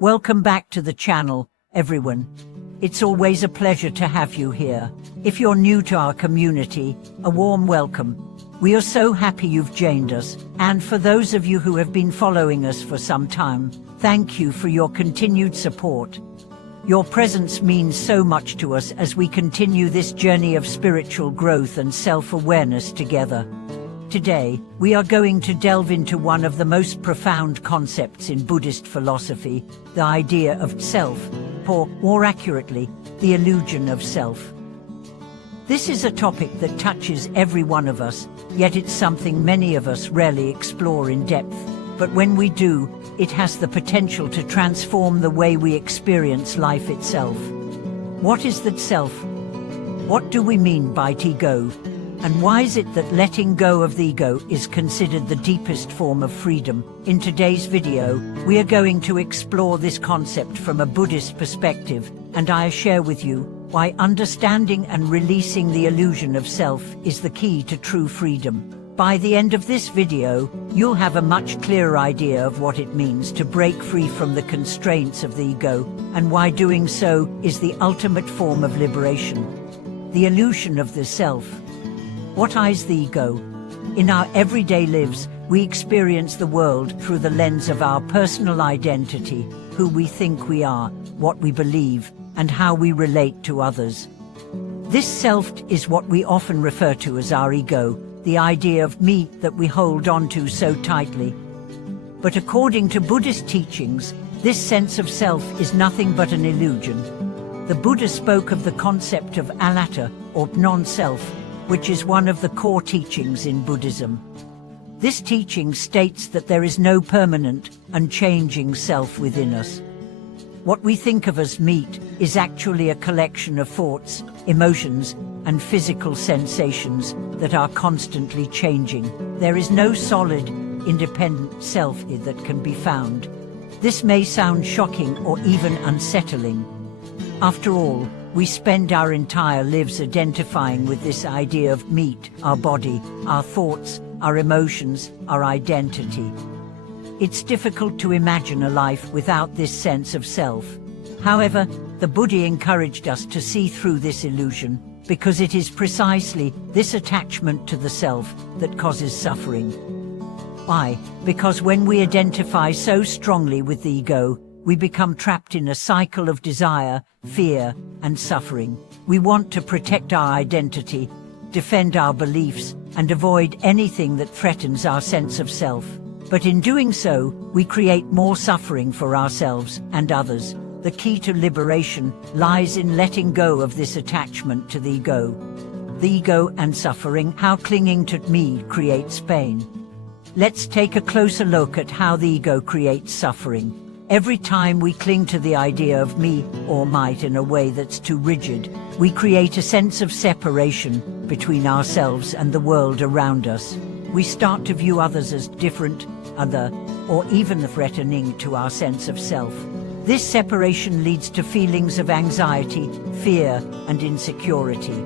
Welcome back to the channel, everyone. It's always a pleasure to have you here. If you're new to our community, a warm welcome. We are so happy you've joined us, and for those of you who have been following us for some time, thank you for your continued support. Your presence means so much to us as we continue this journey of spiritual growth and self-awareness together. Today, we are going to delve into one of the most profound concepts in Buddhist philosophy, the idea of self, or more accurately, the illusion of self. This is a topic that touches every one of us, yet it's something many of us rarely explore in depth. But when we do, it has the potential to transform the way we experience life itself. What is that self? What do we mean by ego? And why is it that letting go of the ego is considered the deepest form of freedom? In today's video, we are going to explore this concept from a Buddhist perspective, and I share with you why understanding and releasing the illusion of self is the key to true freedom. By the end of this video, you'll have a much clearer idea of what it means to break free from the constraints of the ego, and why doing so is the ultimate form of liberation. The illusion of the self. What is the ego? In our everyday lives, we experience the world through the lens of our personal identity, who we think we are, what we believe, and how we relate to others. This self is what we often refer to as our ego, the idea of me that we hold on to so tightly. But according to Buddhist teachings, this sense of self is nothing but an illusion. The Buddha spoke of the concept of anatta, or non-self, which is one of the core teachings in Buddhism. This teaching states that there is no permanent, unchanging self within us. What we think of as me is actually a collection of thoughts, emotions, and physical sensations that are constantly changing. There is no solid, independent self that can be found. This may sound shocking or even unsettling. After all, we spend our entire lives identifying with this idea of me, our body, our thoughts, our emotions, our identity. It's difficult to imagine a life without this sense of self. However, the Buddha encouraged us to see through this illusion, because it is precisely this attachment to the self that causes suffering. Why? Because when we identify so strongly with the ego, we become trapped in a cycle of desire, fear, and suffering. We want to protect our identity, defend our beliefs, and avoid anything that threatens our sense of self. But in doing so, we create more suffering for ourselves and others. The key to liberation lies in letting go of this attachment to the ego. The ego and suffering, how clinging to me creates pain. Let's take a closer look at how the ego creates suffering. Every time we cling to the idea of me or might in a way that's too rigid, we create a sense of separation between ourselves and the world around us. We start to view others as different, other, or even threatening to our sense of self. This separation leads to feelings of anxiety, fear, and insecurity.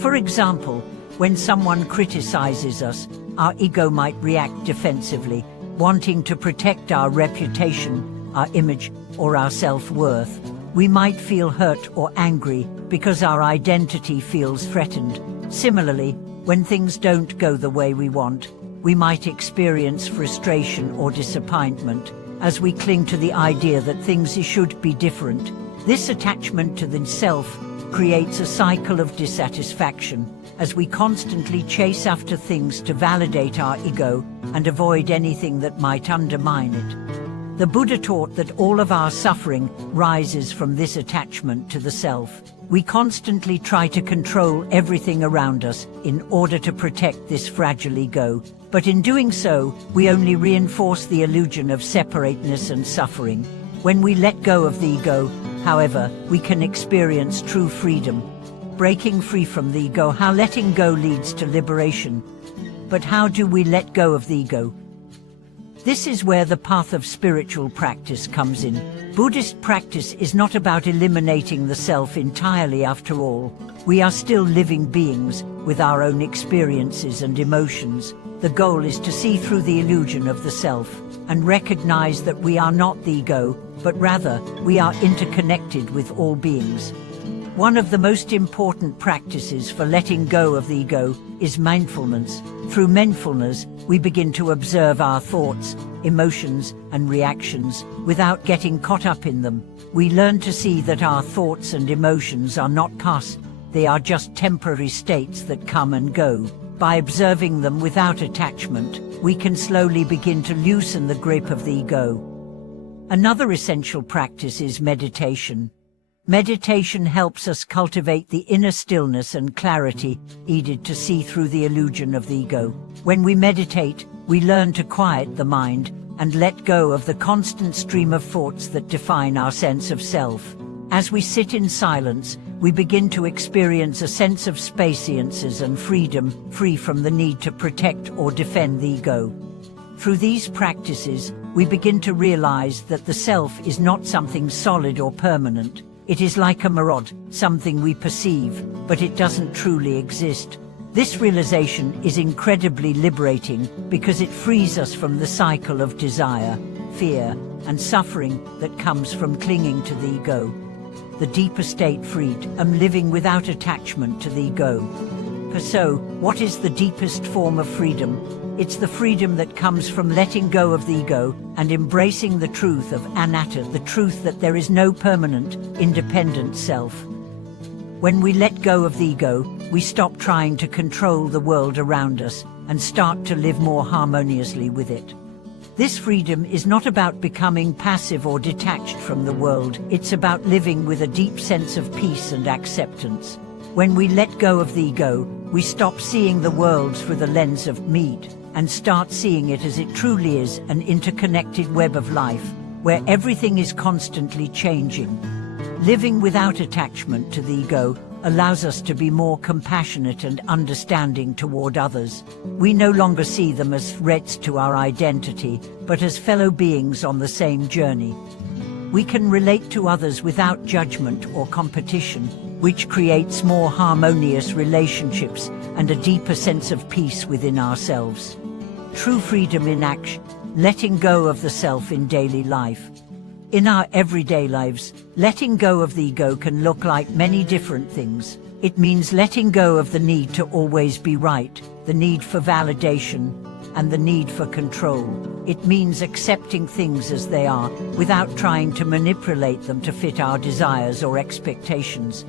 For example, when someone criticizes us, our ego might react defensively, wanting to protect our reputation, our image, or our self-worth. We might feel hurt or angry because our identity feels threatened. Similarly, when things don't go the way we want, we might experience frustration or disappointment as we cling to the idea that things should be different. This attachment to the self creates a cycle of dissatisfaction as we constantly chase after things to validate our ego and avoid anything that might undermine it. The Buddha taught that all of our suffering rises from this attachment to the self. We constantly try to control everything around us in order to protect this fragile ego, but in doing so, we only reinforce the illusion of separateness and suffering. When we let go of the ego, however, we can experience true freedom. Breaking free from the ego, how letting go leads to liberation. But how do we let go of the ego? This is where the path of spiritual practice comes in. Buddhist practice is not about eliminating the self entirely after all. We are still living beings with our own experiences and emotions. The goal is to see through the illusion of the self and recognize that we are not the ego, but rather we are interconnected with all beings. One of the most important practices for letting go of the ego is mindfulness. Through mindfulness, we begin to observe our thoughts, emotions, and reactions without getting caught up in them. We learn to see that our thoughts and emotions are not past, they are just temporary states that come and go. By observing them without attachment, we can slowly begin to loosen the grip of the ego. Another essential practice is meditation. Meditation helps us cultivate the inner stillness and clarity needed to see through the illusion of the ego. When we meditate, we learn to quiet the mind and let go of the constant stream of thoughts that define our sense of self. As we sit in silence, we begin to experience a sense of spaciousness and freedom, free from the need to protect or defend the ego. Through these practices, we begin to realize that the self is not something solid or permanent. It is like a mirage, something we perceive, but it doesn't truly exist. This realization is incredibly liberating because it frees us from the cycle of desire, fear, and suffering that comes from clinging to the ego. The deeper state freedom, living without attachment to the ego. So, what is the deepest form of freedom? It's the freedom that comes from letting go of the ego and embracing the truth of anatta, the truth that there is no permanent, independent self. When we let go of the ego, we stop trying to control the world around us and start to live more harmoniously with it. This freedom is not about becoming passive or detached from the world, it's about living with a deep sense of peace and acceptance. When we let go of the ego, we stop seeing the world through the lens of need and start seeing it as it truly is, an interconnected web of life, where everything is constantly changing. Living without attachment to the ego allows us to be more compassionate and understanding toward others. We no longer see them as threats to our identity, but as fellow beings on the same journey. We can relate to others without judgment or competition, which creates more harmonious relationships and a deeper sense of peace within ourselves. True freedom in action, letting go of the self in daily life. In our everyday lives, letting go of the ego can look like many different things. It means letting go of the need to always be right, the need for validation, and the need for control. It means accepting things as they are, without trying to manipulate them to fit our desires or expectations.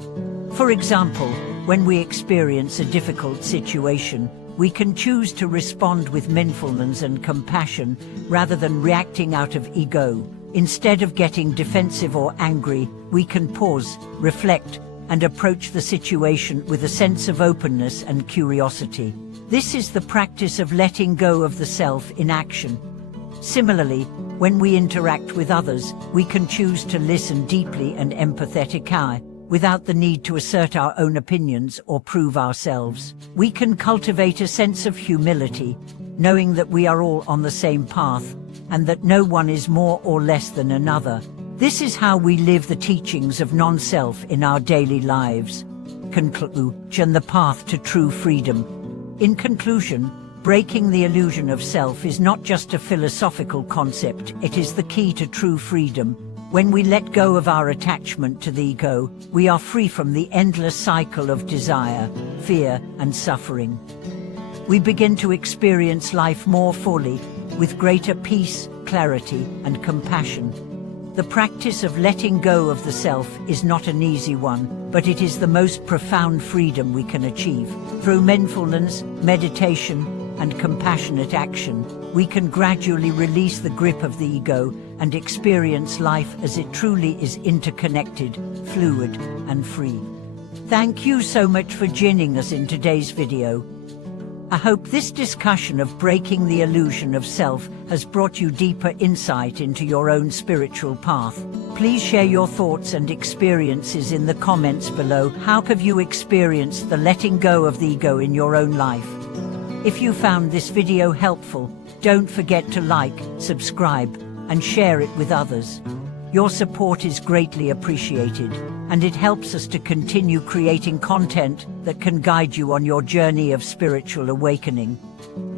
For example, when we experience a difficult situation, we can choose to respond with mindfulness and compassion rather than reacting out of ego. Instead of getting defensive or angry, we can pause, reflect, and approach the situation with a sense of openness and curiosity. This is the practice of letting go of the self in action. Similarly, when we interact with others, we can choose to listen deeply and empathetically, without the need to assert our own opinions or prove ourselves. We can cultivate a sense of humility, knowing that we are all on the same path, and that no one is more or less than another. This is how we live the teachings of non-self in our daily lives. Conclusion: the path to true freedom. In conclusion, breaking the illusion of self is not just a philosophical concept, it is the key to true freedom. When we let go of our attachment to the ego, we are free from the endless cycle of desire, fear, and suffering. We begin to experience life more fully, with greater peace, clarity, and compassion. The practice of letting go of the self is not an easy one, but it is the most profound freedom we can achieve. Through mindfulness, meditation, and compassionate action, we can gradually release the grip of the ego and experience life as it truly is, interconnected, fluid, and free. Thank you so much for joining us in today's video. I hope this discussion of breaking the illusion of self has brought you deeper insight into your own spiritual path. Please share your thoughts and experiences in the comments below. How have you experienced the letting go of the ego in your own life? If you found this video helpful, don't forget to like, subscribe, and share it with others. Your support is greatly appreciated, and it helps us to continue creating content that can guide you on your journey of spiritual awakening.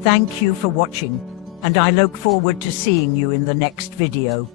Thank you for watching, and I look forward to seeing you in the next video.